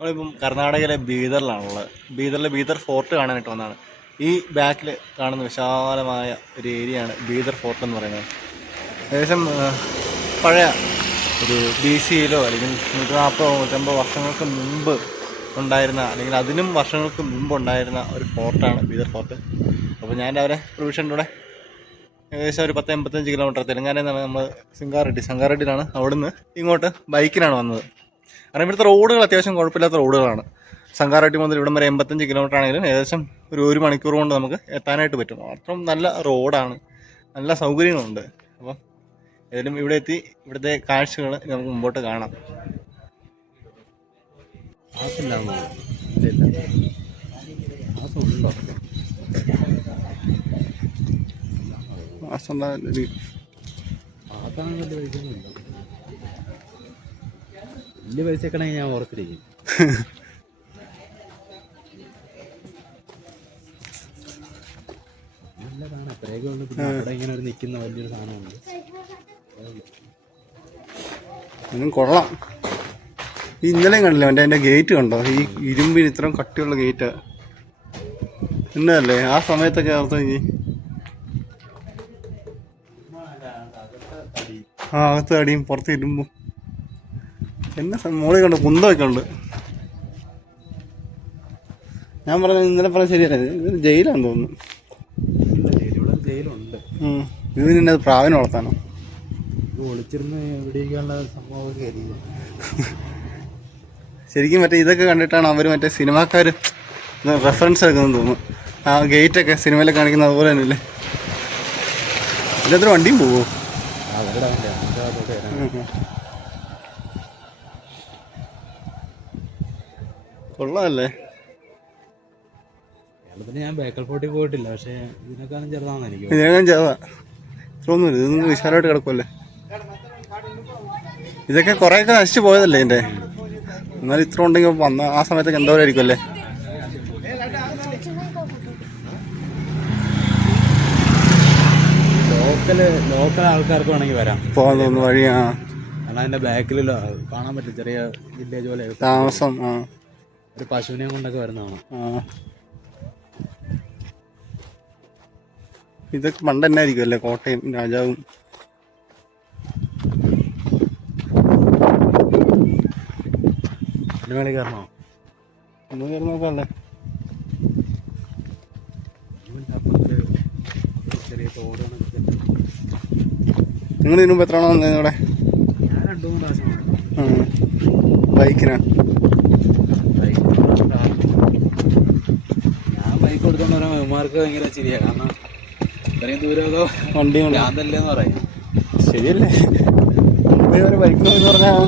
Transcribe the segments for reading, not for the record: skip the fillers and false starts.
നമ്മളിപ്പം കർണാടകയിലെ ബീദറിലാണുള്ളത്. ബീദറിലെ ബീദർ ഫോർട്ട് കാണാനായിട്ട് വന്നതാണ്. ഈ ബാക്കിൽ കാണുന്ന വിശാലമായ ഒരു ഏരിയയാണ് ബീദർ ഫോർട്ട് എന്ന് പറയുന്നത്. ഏകദേശം പഴയ ഒരു BC-യിലോ അല്ലെങ്കിൽ 140-150 വർഷങ്ങൾക്ക് മുമ്പ് ഉണ്ടായിരുന്ന, അല്ലെങ്കിൽ അതിനും വർഷങ്ങൾക്ക് മുമ്പ് ഉണ്ടായിരുന്ന ഒരു ഫോർട്ടാണ് ബീദർ ഫോർട്ട്. അപ്പോൾ ഞാൻ രാവിലെ പ്രൊവിഷൻ്റെ കൂടെ ഏകദേശം ഒരു 10-85 കിലോമീറ്റർ തെലങ്കാനയിൽ നിന്നാണ് നമ്മൾ സംഗാറെഡ്ഡിയിലാണ്. അവിടുന്ന് ഇങ്ങോട്ട് ബൈക്കിനാണ് വന്നത്. കാരണം ഇവിടുത്തെ റോഡുകൾ അത്യാവശ്യം കുഴപ്പമില്ലാത്ത റോഡുകളാണ്. സംഗാറെഡ്ഡി മുതൽ ഇവിടം വരെ 85 കിലോമീറ്റർ ആണെങ്കിലും ഏകദേശം ഒരു മണിക്കൂർ കൊണ്ട് നമുക്ക് എത്താനായിട്ട് പറ്റും. അത്രയും നല്ല റോഡാണ്, നല്ല സൗകര്യങ്ങളുണ്ട്. അപ്പം ഏതായാലും ഇവിടെ എത്തി ഇവിടുത്തെ കാഴ്ചകൾ നമുക്ക് മുമ്പോട്ട് കാണാം. വലിയ പൈസക്കണെങ്കിൽ ഞാൻ ഓർത്തിരിക്കും. നല്ലതാണ്. അത്രയൊക്കെ ഉണ്ട്. പിന്നെ അവിടെ ഇങ്ങനെ ഒരു നിൽക്കുന്ന വലിയൊരു സാധനമുണ്ട്. കൊള്ളാം. ഈ ഇന്നലെയും കണ്ടില്ല അതിൻ്റെ ഗേറ്റ് കണ്ടോ? ഈ ഇരുമ്പിന് ഇത്രയും കട്ടിയുള്ള ഗേറ്റ് എന്നല്ലേ ആ സമയത്തൊക്കെ അകത്ത് അകത്ത് അടിയും പുറത്ത് ഇരുമ്പും എന്നെ മോളിൽ കണ്ട് കുന്തമൊക്കെ ഉണ്ട്. ഞാൻ പറഞ്ഞത് ഇന്നലെ പറഞ്ഞ ശരിയല്ലേ, ഇത് ജയിലാന്ന് തോന്നുന്നു. ജയിലുണ്ട്. ഇത് പിന്നെ അത് പ്രാവിനെ വളർത്താനോ? ഇത് ഒളിച്ചിരുന്ന് എവിടെയൊക്കെയുള്ള സംഭവമൊക്കെ ആയിരിക്കും. ശരിക്കും മറ്റേ ഇതൊക്കെ കണ്ടിട്ടാണ് അവർ മറ്റേ സിനിമാക്കാർ റെഫറൻസ് എടുക്കുന്നത് തോന്നുന്നു. ആ ഗേറ്റൊക്കെ സിനിമയിൽ കാണിക്കുന്ന അതുപോലെ തന്നെയല്ലേ. ഇതിനകത്തൊരു വണ്ടിയും പോവോ? കൊള്ളാമല്ലേ. കേരളത്തിൽ ഞാൻ ബേക്കൽ ഫോർട്ടിൽ പോയിട്ടില്ല, പക്ഷേ ഇതിനേക്കാളും ചെറുതാണെന്ന് എനിക്ക്. ഇതിനേക്കാളും ചെറുതാ. ഇത്രയൊന്നുമില്ല, ഇതൊന്നും വിശാലമായിട്ട് കിടക്കുമല്ലേ. ഇതൊക്കെ കുറേയൊക്കെ നശിച്ചു പോയതല്ലേ ഇതിൻ്റെ. എന്നാലും ഇത്ര ഉണ്ടെങ്കിൽ വന്ന ആ സമയത്തൊക്കെ എന്തോരായിരിക്കും അല്ലേ. ലോക്കൽ ആൾക്കാർക്ക് വേണമെങ്കിൽ വരാം, പോകാൻ തോന്നുന്നു വഴിയാ. കാരണം അതിൻ്റെ ബാക്കിൽ കാണാൻ പറ്റും ചെറിയ വില്ലേജ് പോലെ താമസം. ഒരു പശുവിനെ കൊണ്ടൊക്കെ വരുന്നതാണ്. ഇതൊക്കെ പണ്ട് തന്നെ ആയിരിക്കും അല്ലേ, കോട്ടയം രാജാവും. മേളിൽ കയറണോ? ഒന്ന് കയറി നോക്കാല്ലേ. ചെറിയ തോടാണ്. നിങ്ങൾ ഇതിനു മുമ്പ് എത്രയാണോ വന്നത് ഇവിടെ? ഞാൻ 2-3 പ്രാവശ്യം. ബൈക്കിനാ? ഞാൻ ബൈക്ക് കൊടുത്തോണ്ട് വരാൻ ഇവന്മാർക്ക് ഭയങ്കര ശരിയാണ്. കാരണം ഇത്രയും ദൂരമൊക്കെ വണ്ടി ഭ്രാന്തല്ലേന്ന് പറയും. ശരിയല്ലേ, ഒരു ബൈക്കിന് എന്ന് പറഞ്ഞാൽ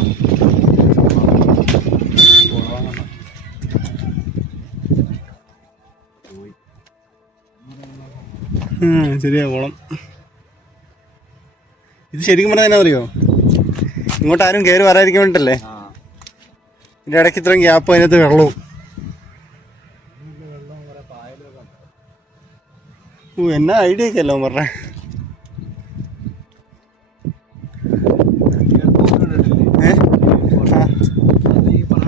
ശരിയാ പോണം. ഇത് ശരിക്കും പറഞ്ഞാൽ എന്നാ അറിയോ, ഇങ്ങോട്ട് ആരും കയറി വരാതിരിക്കാൻ വേണ്ടിട്ടല്ലേ ഇതിൻ്റെ ഇടയ്ക്ക് ഇത്രയും ഗ്യാപ്പ്, അതിനകത്ത് വെള്ളവും. എന്നാ ഐഡിയ ഒക്കെ അല്ലോ പറഞ്ഞേ.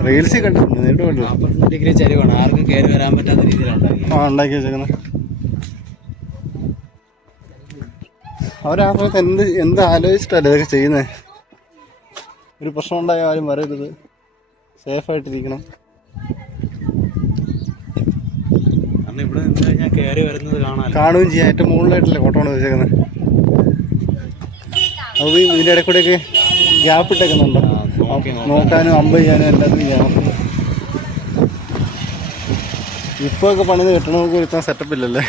റീൽസിൽ കണ്ടിട്ടുണ്ട്, നേരിട്ട് കണ്ടില്ല. 45 ഡിഗ്രി ചരിവാണ്, ആർക്കും കയറി വരാൻ പറ്റാത്ത രീതിയിലാണ് ഉണ്ടാക്കി വെച്ചേക്കുന്നത്. അവരാ സമയത്ത് എന്ത് ആലോചിച്ചിട്ടല്ലേ ഇതൊക്കെ ചെയ്യുന്നത്. ഒരു പ്രശ്നം ഉണ്ടായാൽ ആരും വരരുത്, സേഫായിട്ടിരിക്കണം. കാരണം ഇവിടെ നിന്ന് കഴിഞ്ഞാൽ കയറി വരുന്നത് കാണുകയും ചെയ്യാം. ഏറ്റവും മുകളിലായിട്ടല്ലേ കോട്ടമാണ് വെച്ചേക്കുന്നത്. അത് ഇതിൻ്റെ ഇടയിൽ കൂടെയൊക്കെ ഗ്യാപ്പ് ഇട്ടേക്കുന്നുണ്ടോ, നോക്കാനും അമ്പ് ചെയ്യാനും എല്ലാത്തിനും ചെയ്യാം. ഇപ്പോൾ ഒക്കെ പണിത് കെട്ടണമൊക്കെ ഇത്ര സെറ്റപ്പ് ഇല്ലല്ലേ.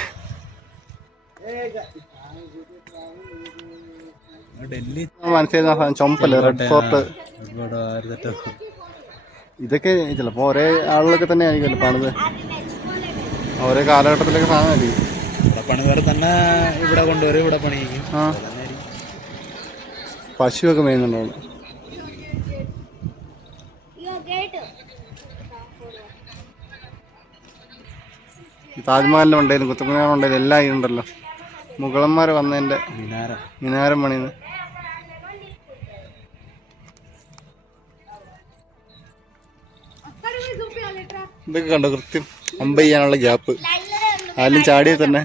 ഡൽഹി മനസ്സിലായ ചുമപ്പല്ലേ റെഡ് ഫോർട്ട്. ഇതൊക്കെ ചിലപ്പോൾ ഒരേ ആളുകളൊക്കെ തന്നെ ആയിരിക്കുമല്ലോ പണിത്, ഓരോ കാലഘട്ടത്തിലൊക്കെ സാധനമായിരിക്കും. പണിവരെ തന്നെ ഇവിടെ കൊണ്ടുവരും, ഇവിടെ പണിയിക്കും. പശുവൊക്കെ മേയുന്നുണ്ടോ? താജ്മഹലിൻ്റെ ഉണ്ടെങ്കിലും കുത്തബ്മിനാർ ഉണ്ടെങ്കിലും എല്ലാം ഈ ഉണ്ടല്ലോ. മുഗളന്മാർ വന്നതിൻ്റെ മിനാരം പണിയുന്നത്. ഇതൊക്കെ കണ്ടോ കൃത്യം അമ്പ് ചെയ്യാനുള്ള ഗ്യാപ്പ്. ആരും ചാടിയാൽ തന്നെ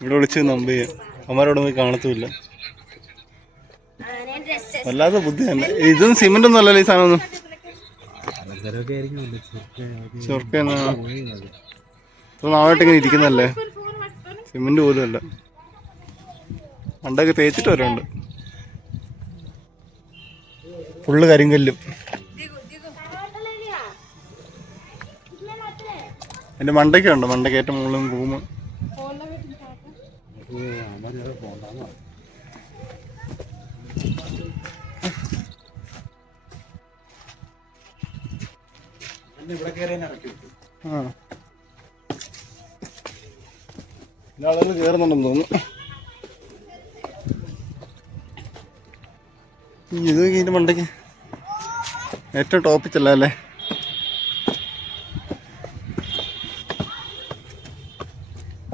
ഇവിടെ വിളിച്ച് നിന്ന് അമ്പ് ചെയ്യാം. അമ്മമാരോട് പോയി കാണത്തുമില്ല. വല്ലാത്ത ബുദ്ധി തന്നെ. ഇതൊന്നും സിമെന്റ് ഒന്നും അല്ലല്ലോ ഈ സാധനം. ചൊർക്ക നാളായിട്ട് ഇങ്ങനെ ഇരിക്കുന്നല്ലേ. സിമെന്റ് പോലും അല്ല. പണ്ടൊക്കെ തേച്ചിട്ട് വരണ്ട്. ഫുള്ള് കരിങ്കല്ലും. എൻ്റെ മണ്ടയ്ക്കുണ്ട്. മണ്ടയ്ക്ക് ഏറ്റവും മുകളിലും റൂമ്. ആ എല്ലാ ആളുകൾ കയറുന്നുണ്ടെന്ന് തോന്നുന്നു. ഇത് ഇതിൻ്റെ മണ്ടയ്ക്ക് ഏറ്റവും ടോപ്പിൽ ചെല്ലല്ലേ.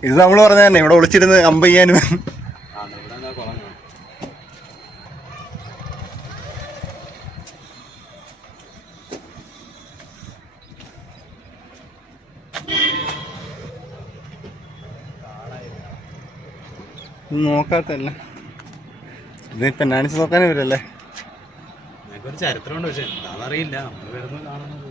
ഇത് നമ്മൾ പറഞ്ഞ തന്നെ ഇവിടെ വിളിച്ചിരുന്ന് അമ്പ് ചെയ്യാനും. നോക്കാത്തല്ല ഇതിപ്പോ നാണിച്ച് നോക്കാനേ വരല്ലേ. ഒരു ചരിത്രമുണ്ട്, പക്ഷെ എന്താണെന്നറിയില്ല. നമ്മൾ വരുന്നത് കാണുന്നത്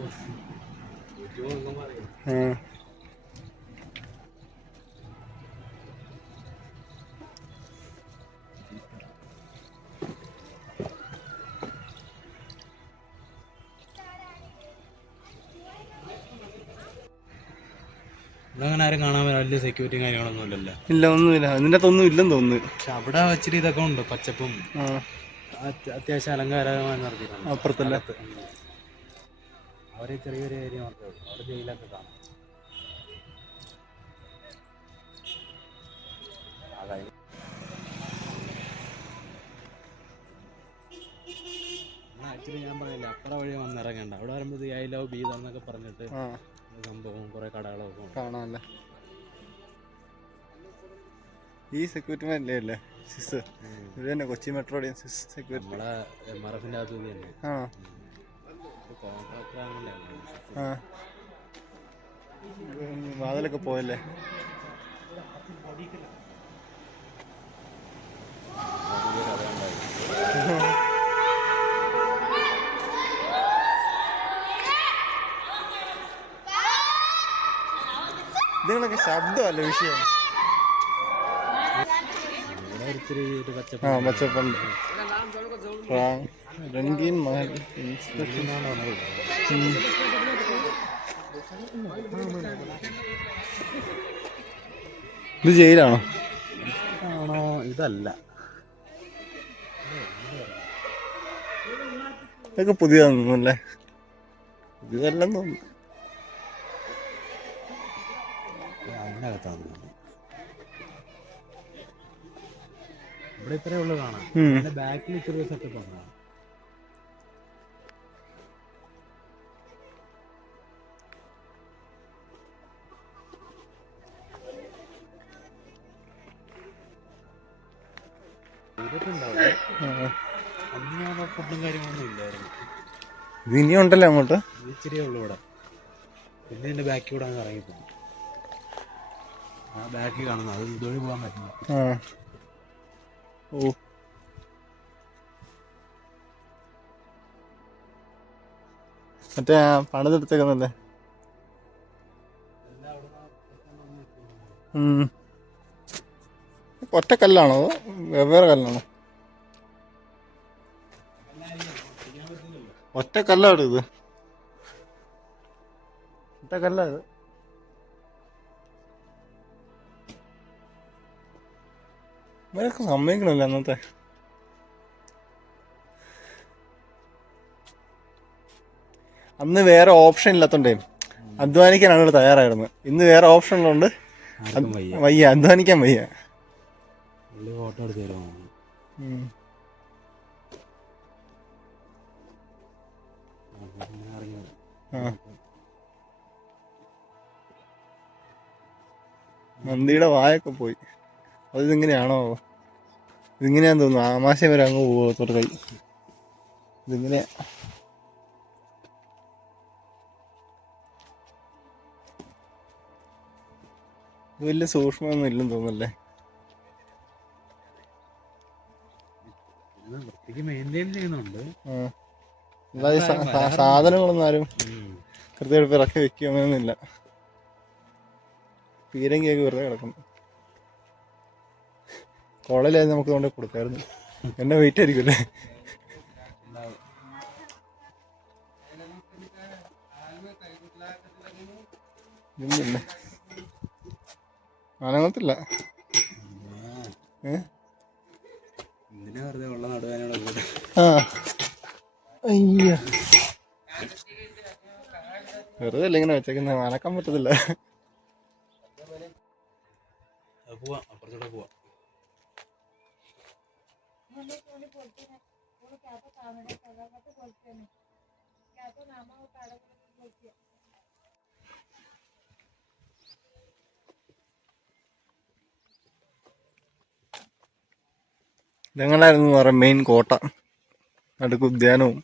ഇവിടെ അങ്ങനെ ആരും കാണാൻ വലിയ സെക്യൂരിറ്റിയും കാര്യങ്ങളൊന്നും ഇല്ലല്ലോ. ഇല്ല, ഒന്നുമില്ല. അതിൻ്റെ അകത്തൊന്നും ഇല്ലെന്ന് തോന്നുന്നു. പക്ഷെ അവിടെ വെച്ചിട്ട് ഇതൊക്കെ ഉണ്ട്, പച്ചപ്പും അത്യാവശ്യം അലങ്കാരമായി നടത്തിയിട്ടുണ്ട്. അപ്പുറത്തല്ല അവര് ചെറിയൊരു ഏരിയ മാത്രമേ ഉള്ളൂ. അവിടെ ജയിലൊക്കെ കാണാം. ആക്ച്വലി ഞാൻ പറയില്ല, അപ്പുറം വഴി വന്നിറങ്ങണ്ട. അവിടെ വരുമ്പോൾ ഐ ലവ് ബീദർ എന്നൊക്കെ പറഞ്ഞിട്ട് സംഭവം കുറെ കടകളൊക്കെ കാണാനല്ലേ. ഈ സെക്യൂരിറ്റിമാരല്ലേ അല്ലേ സിസ്? ഇത് തന്നെ കൊച്ചി മെട്രോയുടെയും സിസ് സെക്യൂരിറ്റി. നമ്മളെ MRFന്റെ അകത്ത് തന്നെ. വാതിലൊക്കെ പോയല്ലേ. ഇതിങ്ങളൊക്കെ ശബ്ദമല്ല വിഷയം. പച്ചപ്പുണ്ട്. രംഗീൻ മഹൽ ഇത് ജയിലാണോ? ആണോ? ഇതല്ല, ഇതൊക്കെ പുതിയതാന്ന് തോന്നുന്നല്ലേ. ഇതല്ലെന്ന് തോന്നുന്നു. അതിനകത്താണ്. ഇവിടെ ഇത്രേ ഉള്ളു കാണാം. ബാക്കിൽ ചെറിയ സെറ്റപ്പ് ആണ്. അന്ന് ഫുഡും കാര്യങ്ങളൊന്നും ഇല്ലായിരുന്നു. ഇത് ഇനിയും ഉണ്ടല്ലോ അങ്ങോട്ട്. ഇച്ചിരിയേ ഉള്ളൂ ഇവിടെ. പിന്നെ എൻ്റെ ബാക്കിൽ കൂടെ അങ്ങ് ഇറങ്ങിപ്പോകും. ആ ബാക്കിൽ കാണുന്നത് അത് ഇതുവഴി പോകാൻ പറ്റില്ല. ഓ, മറ്റേ പണിതെടുത്തേക്കുന്നല്ലേ. ഒറ്റ കല്ലാണോ അതോ വെവ്വേറെ കല്ലാണോ? ഒറ്റ കല്ലാണ് ഇത്. ഒറ്റ കല്ലാ ഇത്. ഇവരൊക്കെ സമ്മതിക്കണല്ലേ അന്നത്തെ. അന്ന് വേറെ ഓപ്ഷൻ ഇല്ലാത്തോണ്ടേ അധ്വാനിക്കാൻ ആളുകൾ തയ്യാറായിരുന്നു. ഇന്ന് വേറെ ഓപ്ഷൻ ഉള്ളതുകൊണ്ട് വയ്യ, അധ്വാനിക്കാൻ വയ്യ. ഫോട്ടോ എടുത്ത് തരുമോ? നന്ദിയുടെ വായൊക്കെ പോയി. അതിങ്ങനെയാണോ? ഇതിങ്ങനെയാന്ന് തോന്നുന്നു. ആമാശയം വരെ അങ്ങ് പോകത്തോട്ട് കൈ. ഇതിങ്ങനെയാ. വലിയ സൂക്ഷ്മമൊന്നും ഇല്ലെന്ന് തോന്നുന്നല്ലേ. വൃത്തിക്ക് മെയിൻറ്റെയിൻ ചെയ്യുന്നുണ്ട്. അതായത് സാധനങ്ങളൊന്നും ആരും കൃത്യമായിട്ട് ഇറക്കി വെക്കുക അങ്ങനെയൊന്നുമില്ല. പീരങ്കിയൊക്കെ വെറുതെ കിടക്കുന്നു. കോളേജിലായത് നമുക്ക് കൊണ്ട് കൊടുക്കായിരുന്നു. എന്നെ വെയിറ്റ് ആയിരിക്കുമല്ലേ. ഇല്ലേ അനങ്ങത്തില്ല. എന്തിനാ വെറുതെ ഉള്ള നടുവാനോടെ കൂടെ. ആ അയ്യ വെറുതെ അല്ല ഇങ്ങനെ വെച്ചേക്കുന്നത്, അനക്കാൻ പറ്റത്തില്ല. പോവാം, അപ്പുറത്തൂടെ പോവാം. ഇതെങ്ങനായിരുന്നു പറയാം മെയിൻ കോട്ട, നടുക്ക് ഉദ്യാനവും.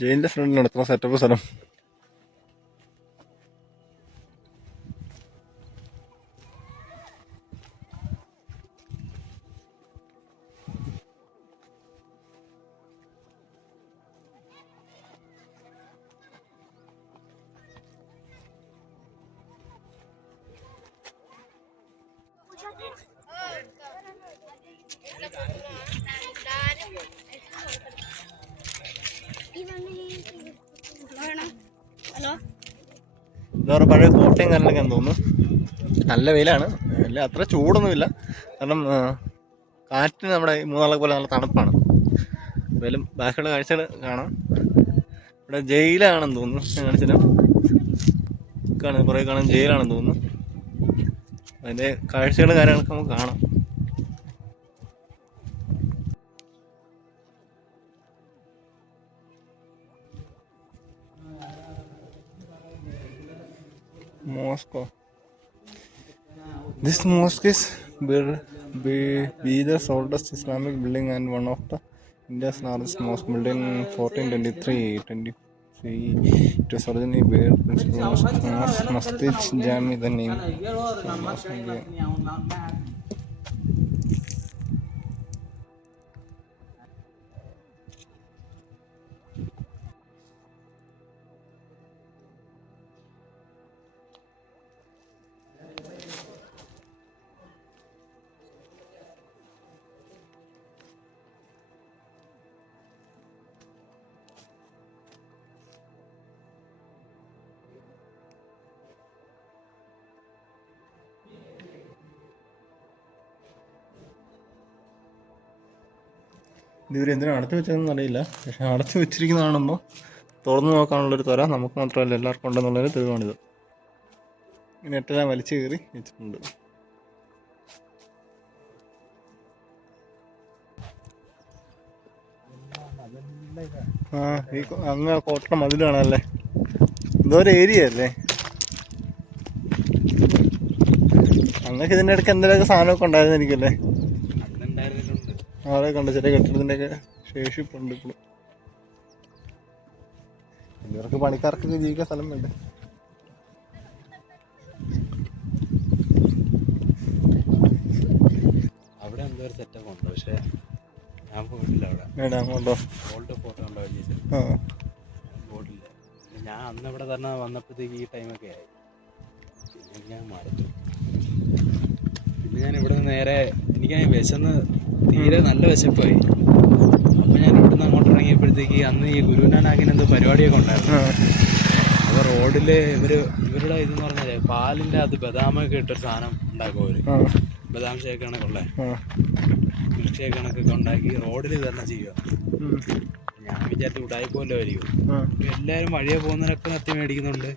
ജയിലിന്റെ ഫ്രണ്ടിലാണ് എത്ര സെറ്റപ്പ് സ്ഥലം. എന്താ പറയുക, പഴയ കോട്ടയും കാര്യങ്ങളൊക്കെയാണെന്ന് തോന്നുന്നു. നല്ല വെയിലാണ്, അല്ല അത്ര ചൂടൊന്നുമില്ല. കാരണം കാറ്റിന് നമ്മുടെ മൂന്നാളെ പോലെ നല്ല തണുപ്പാണ്. എന്തായാലും ബാക്കിയുള്ള കാഴ്ചകൾ കാണാം. ഇവിടെ ജയിലാണെന്ന് തോന്നുന്നു. കാണിച്ചാലും കുറേ കാണാൻ ജയിലാണെന്ന് തോന്നുന്നു. അതിൻ്റെ കാഴ്ചകൾ കാര്യങ്ങളൊക്കെ നമുക്ക് കാണാം. Mosque. This mosque is Bidhar's oldest Islamic building and one of the India's largest mosque, built in 1423. It was originally Bidar principal mosque, Masjid Jami, the name. ഇതുവരെ എന്തിനാണ് അടച്ചു വെച്ചതെന്ന് അറിയില്ല. പക്ഷെ അടച്ചു വെച്ചിരിക്കുന്നതാണെന്നോ തുറന്നു നോക്കാനുള്ളൊരു ത്വര നമുക്ക് മാത്രമല്ല എല്ലാവർക്കും ഉണ്ടെന്നുള്ളൊരു തെളിവാണിത്. ഇങ്ങനെ എട്ടെല്ലാം വലിച്ചു കയറി വെച്ചിട്ടുണ്ട്. ആ ഈ അങ്ങ് കോട്ടയുടെ മതിൽ കാണാമല്ലേ. എന്തോ ഒരു ഏരിയ അല്ലേ. അങ്ങക്ക് ഇതിൻ്റെ ഇടയ്ക്ക് എന്തെങ്കിലുമൊക്കെ സാധനമൊക്കെ ഉണ്ടായിരുന്നിരിക്കുമല്ലേ. ആളെ കണ്ട ചെറിയ കെട്ടിടത്തിൻ്റെയൊക്കെ ശേഷിപ്പുണ്ട് ഇപ്പോഴും. ഇവർക്ക് പണിക്കാർക്കൊക്കെ ജീവിക്കാൻ സ്ഥലം വേണ്ടേ. അവിടെ എന്തോ ഒരു സെറ്റപ്പ് ഉണ്ട്, പക്ഷേ ഞാൻ പോയിട്ടില്ല. അവിടെ അങ്ങോട്ടോ ഓൾഡ് ഫോട്ടോ ഉണ്ടോ പോയിട്ടില്ല. ഞാൻ അന്ന് ഇവിടെ തന്നെ വന്നപ്പോഴത്തേക്ക് ഈ ടൈമൊക്കെ ആയി. പിന്നെ ഞാൻ മടുത്തു. പിന്നെ ഞാൻ ഇവിടെ നിന്ന് നേരെ എനിക്ക് വിശന്ന് തീരെ നല്ല വിശപ്പായി. അപ്പോൾ ഞാൻ ഇവിടുന്ന് അങ്ങോട്ട് ഇറങ്ങിയപ്പോഴത്തേക്ക് അന്ന് ഈ ഗുരുനാനാക്കിന് എന്തോ പരിപാടിയൊക്കെ ഉണ്ടായിരുന്നു. അപ്പോൾ റോഡിൽ ഇവരുടെ ഇതെന്ന് പറഞ്ഞാൽ പാലിൻ്റെ അത് ബദാമൊക്കെ ഇട്ടൊരു സാധനം ഉണ്ടാക്കും അവർ. ബദാം ഷേക്ക് കണക്കുള്ള മിൽക്ക് ഷേക്ക് കണക്കൊക്കെ ഉണ്ടാക്കി റോഡിൽ തന്നെ ചെയ്യുക. ഞാൻ വിചാരിച്ചു ഉടായിപ്പോല്ലോ ആയിരിക്കും. എല്ലാവരും വഴിയെ പോകുന്നവരൊക്കെ കത്തി മേടിക്കുന്നുണ്ട്.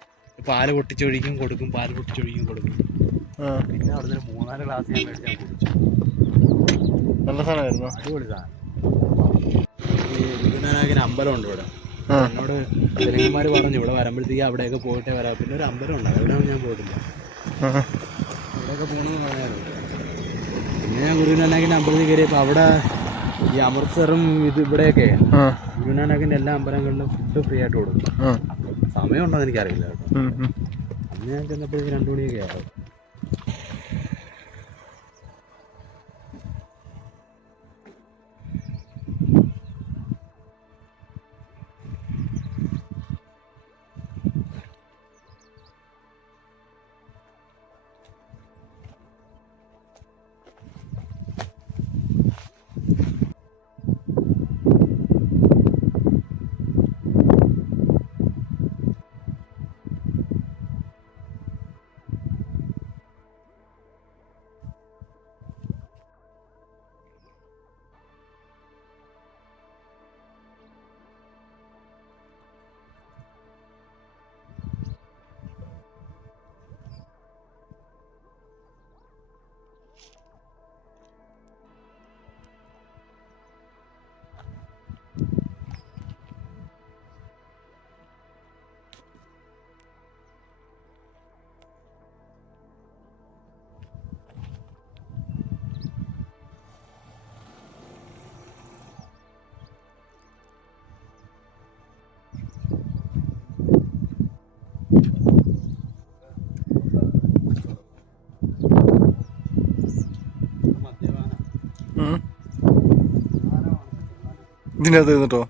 പാല് പൊട്ടിച്ചൊഴിക്കും കൊടുക്കും, പാല് പൊട്ടിച്ചൊഴിക്കും കൊടുക്കും. പിന്നെ അവിടെ നിന്ന് 3-4 ഗ്ലാസ് ഞാൻ മേടിച്ചാൽ കുടിച്ചു. നല്ല സാധനമായിരുന്നു, അടിപൊളി സാധനം. ഈ ഗുരുനാനാക്കിന് അമ്പലമുണ്ട് ഇവിടെ. എന്നോട് ജനങ്ങന്മാർ പറഞ്ഞു ഇവിടെ വരുമ്പോഴത്തേക്ക് അവിടെയൊക്കെ പോയിട്ടേ വരാം. പിന്നെ ഒരു അമ്പലം ഉണ്ട്, അവിടെയാണ് ഞാൻ പോയിട്ടില്ല. ഇവിടെയൊക്കെ പോകണമെന്ന് പറഞ്ഞായിരുന്നു. പിന്നെ ഞാൻ ഗുരുനാനാക്കിൻ്റെ അമ്പലത്തിൽ കയറിയപ്പോൾ അവിടെ ഈ അമൃത്സറും ഇത് ഇവിടെയൊക്കെ ആ ഗുരുനാനക്കിൻ്റെ എല്ലാ അമ്പലങ്ങളിലും ഫുഡ് ഫ്രീ ആയിട്ട് കൊടുക്കും. ആ സമയമുണ്ടോ എന്ന് എനിക്കറിയില്ല കേട്ടോ. ഉം, ഉം. അന്ന് ഞാൻ ചെന്നപ്പോഴേക്ക് 2 മണിയൊക്കെ ആവും. ഉം. ഇതിനകത്ത് നിന്നിട്ടോ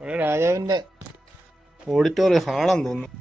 പഴയ രാജാവിൻ്റെ ഓഡിറ്റോറിയം ഹാളാന്ന് തോന്നുന്നു.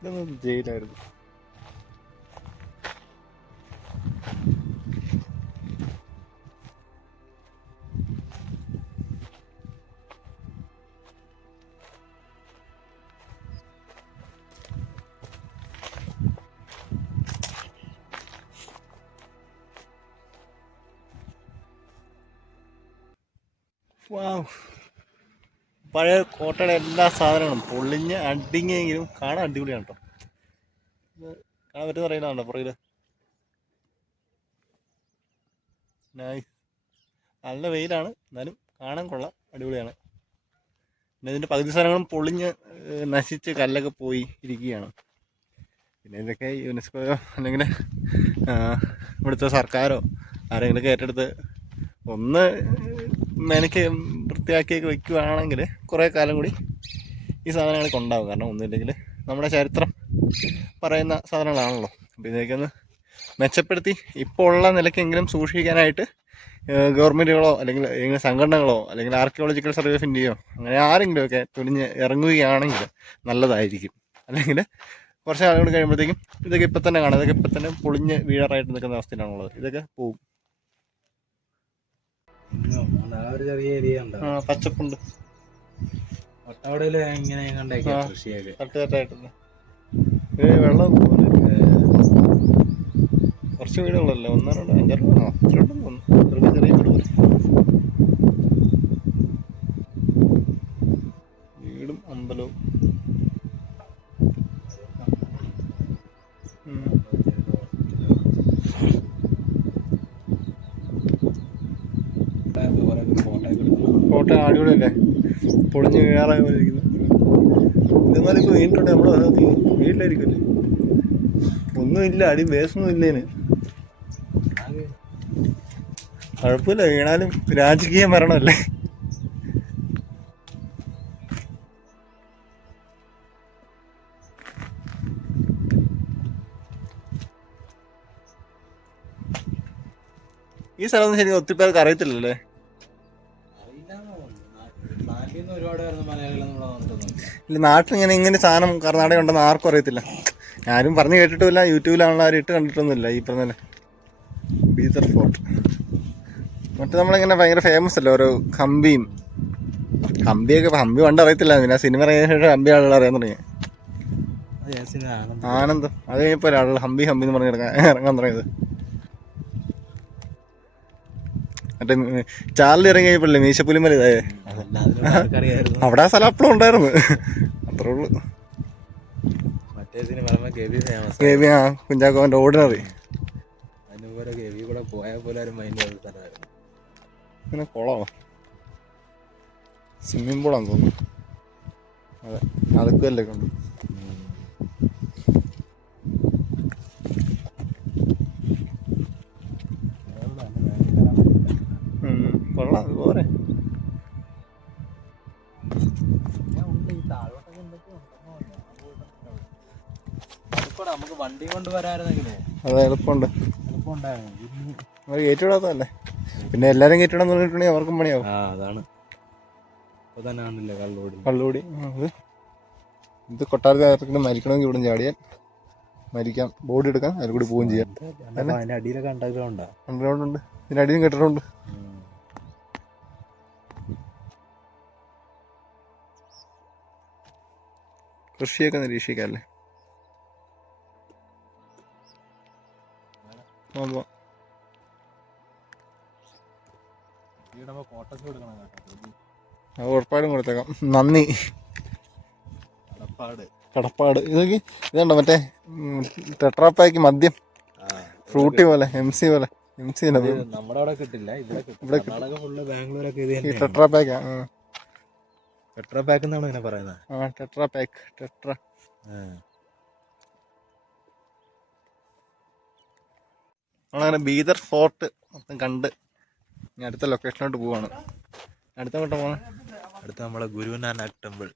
ഇതൊന്നും ജയിലായിരുന്നു. വാവ്, പഴയ കോട്ടയുടെ എല്ലാ സാധനങ്ങളും പൊളിഞ്ഞ് അടിങ്ങിയെങ്കിലും കാണാൻ അടിപൊളിയാണ് കേട്ടോ. ഇത് കാണാൻ പറ്റുന്ന അറിയുന്നതാണോ പുറകിൽ? നൈസ്. നല്ല വെയിലാണ്, എന്നാലും കാണാൻ കൊള്ളാം, അടിപൊളിയാണ്. പിന്നെ ഇതിൻ്റെ പകുതി സാധനങ്ങളും പൊളിഞ്ഞ് നശിച്ച് കല്ലൊക്കെ പോയി ഇരിക്കുകയാണ്. പിന്നെ ഇതൊക്കെ യുനെസ്കോയോ അല്ലെങ്കിൽ ഇവിടുത്തെ സർക്കാരോ ആരെങ്കിലുമൊക്കെ ഏറ്റെടുത്ത് ഒന്ന് മെനക്ക് വൃത്തിയാക്കിയൊക്കെ വയ്ക്കുകയാണെങ്കിൽ കുറേ കാലം കൂടി ഈ സാധനങ്ങളൊക്കെ ഉണ്ടാവും. കാരണം ഒന്നുമില്ലെങ്കിൽ നമ്മുടെ ചരിത്രം പറയുന്ന സാധനങ്ങളാണല്ലോ. അപ്പോൾ ഇതൊക്കെ ഒന്ന് മെച്ചപ്പെടുത്തി ഇപ്പോൾ ഉള്ള നിലയ്ക്കെങ്കിലും സൂക്ഷിക്കാനായിട്ട് ഗവൺമെൻറ്റുകളോ അല്ലെങ്കിൽ സംഘടനകളോ അല്ലെങ്കിൽ ആർക്കിയോളജിക്കൽ സർവേ ഓഫ് ഇന്ത്യയോ അങ്ങനെ ആരെങ്കിലുമൊക്കെ തുനിഞ്ഞ് ഇറങ്ങുകയാണെങ്കിൽ നല്ലതായിരിക്കും. അല്ലെങ്കിൽ കുറച്ച് ആളുകൾ കഴിയുമ്പോഴത്തേക്കും ഇതൊക്കെ ഇപ്പം തന്നെ കാണാം, ഇതൊക്കെ ഇപ്പം തന്നെ പൊളിഞ്ഞ് വീഴാറായിട്ട് നിൽക്കുന്ന അവസ്ഥയിലാണുള്ളത്. ഇതൊക്കെ പോവും. ഒരു ചെറിയ ഏരിയ ഉണ്ട്, പച്ചപ്പുണ്ട്. ഒട്ടവടയില് ഇങ്ങനെ കണ്ടേക്കാ കൃഷിയൊക്കെ തട്ടുതട്ടായിട്ടുണ്ട്. വെള്ളം കുറച്ച് വീടുകളല്ലേ, 1 2 5 6 അത്രയുണ്ടെന്ന് തോന്നുന്നു. ചെറിയ ചെറിയ വീടുകൾ, വീടും അമ്പലവും. ഫോട്ടോ അടിപൊളിയല്ലേ? പൊളിഞ്ഞ് വീഴാറായ പോലെ ഇരിക്കുന്നു. ഇതെന്നാലും ഇപ്പോൾ വീണിട്ടുണ്ട് നമ്മുടെ വീട്ടിലായിരിക്കുമല്ലേ. ഒന്നുമില്ല, അടി ബേസൊന്നും ഇല്ലേന്. കുഴപ്പമില്ല, വീണാലും രാജകീയ മരണമല്ലേ. ഈ സ്ഥലമൊന്നും ശരിക്കും ഒത്തിരി പേർക്ക് അറിയത്തില്ലല്ലേ. ഇല്ല, നാട്ടിൽ ഇങ്ങനെ സാധനം കർണാടക ഉണ്ടെന്ന് ആർക്കും അറിയത്തില്ല. ആരും പറഞ്ഞു കേട്ടിട്ടുമില്ല. യൂട്യൂബിലാണല്ലോ ആരും ഇട്ട് കണ്ടിട്ടൊന്നുമില്ല ഈ പറഞ്ഞ ബീദർ ഫോർട്ട്. മറ്റേ നമ്മളിങ്ങനെ ഭയങ്കര ഫേമസ് അല്ലേ ഓരോ ഹംപിയൊക്കെ. ഹംപി പണ്ട് അറിയത്തില്ല, പിന്നെ സിനിമ ഇറങ്ങിയ ശേഷം ഹംപി ആളുകൾ അറിയാൻ തുടങ്ങി. ആനന്ദം അത് കഴിഞ്ഞപ്പോൾ ആളുകൾ ഹംപി എന്ന് പറഞ്ഞ് ഇറങ്ങാൻ തുടങ്ങിയത്. മറ്റേ ചാർലി ഇറങ്ങി കഴിഞ്ഞപ്പോഴല്ലേ മീശപ്പുലിമല ഇതായേ. അവിടെ ആ സ്ഥലം അപ്പോഴും ഉണ്ടായിരുന്നു. അത്രേ ഉള്ളൂ. കുഞ്ചാക്കോന്റെ ഓർഡിനറി. പിന്നെ കുളമോ സ്വിമ്മിംഗ് പൂളാന്ന് തോന്നുന്നു. അതെ, അതൊക്കെയല്ലേ കൊണ്ട്. കൊള്ളാം, അതുപോലെ നമുക്ക് വണ്ടി കൊണ്ട് വരായിരുന്നെങ്കിലേ അതെ എളുപ്പമുണ്ട്. അവർ കയറ്റിവിടാത്തതല്ലേ. പിന്നെ എല്ലാരും കയറ്റിവിടാന്ന് പറഞ്ഞിട്ടുണ്ടെങ്കിൽ അവർക്കും പണിയാവും. അതാണ് കള്ളുകൂടി. ഇത് കൊട്ടാരത്തിൽ മരിക്കണമെങ്കിൽ ഇവിടെ ചാടിയാൽ മരിക്കാം, ബോഡി എടുക്കാം, അതിൽ കൂടി പോവുകയും ചെയ്യാം. അടിയിലൊക്കെ അണ്ടർഗ്രൗണ്ട് ഉണ്ട്, ഇതിനടിയും കെട്ടിടമുണ്ട്. കൃഷിയൊക്കെ നിരീക്ഷിക്കാല്ലേ. ഉറപ്പാടും കൊടുത്തേക്കാം. നന്ദി. കടപ്പാട്. ഇതുണ്ടോ മറ്റേ ടെട്രാപ്പാക്ക് മദ്യം, ഫ്രൂട്ടി പോലെ, MC പോലെ. MC നമ്മുടെ അവിടെ കിട്ടില്ല, ഇവിടെ ബാംഗ്ലൂരൊക്കെ ഈ ടെട്രാപ്പാക്കാ. ടെട്രാപ്പാക്ക് എന്നാണ് ഇങ്ങനെ പറയുന്നത്. ടെട്രാപ്പാക്ക്. നമ്മളങ്ങനെ ബീദർ ഫോർട്ട് മൊത്തം കണ്ട് ഇനി അടുത്ത ലൊക്കേഷനിലോട്ട് പോവാണ്. അടുത്തങ്ങോട്ട് പോകണം. അടുത്ത നമ്മളെ ഗുരു നാനാക്ക് ടെമ്പിൾ.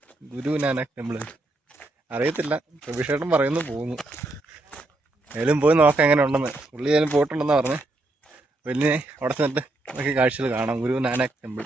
അറിയത്തില്ല, പ്രഭിഷേട്ടൻ പറയുന്നു പോകുന്നു. ഏലും പോയി നോക്കാം എങ്ങനെ ഉണ്ടെന്ന്. പുള്ളി ഏലും പോയിട്ടുണ്ടെന്നാണ് പറഞ്ഞത്. വലിയ അവിടെ ചെന്നിട്ട് നോക്കി കാഴ്ചകൾ കാണാം. ഗുരു നാനാക്ക് ടെമ്പിൾ.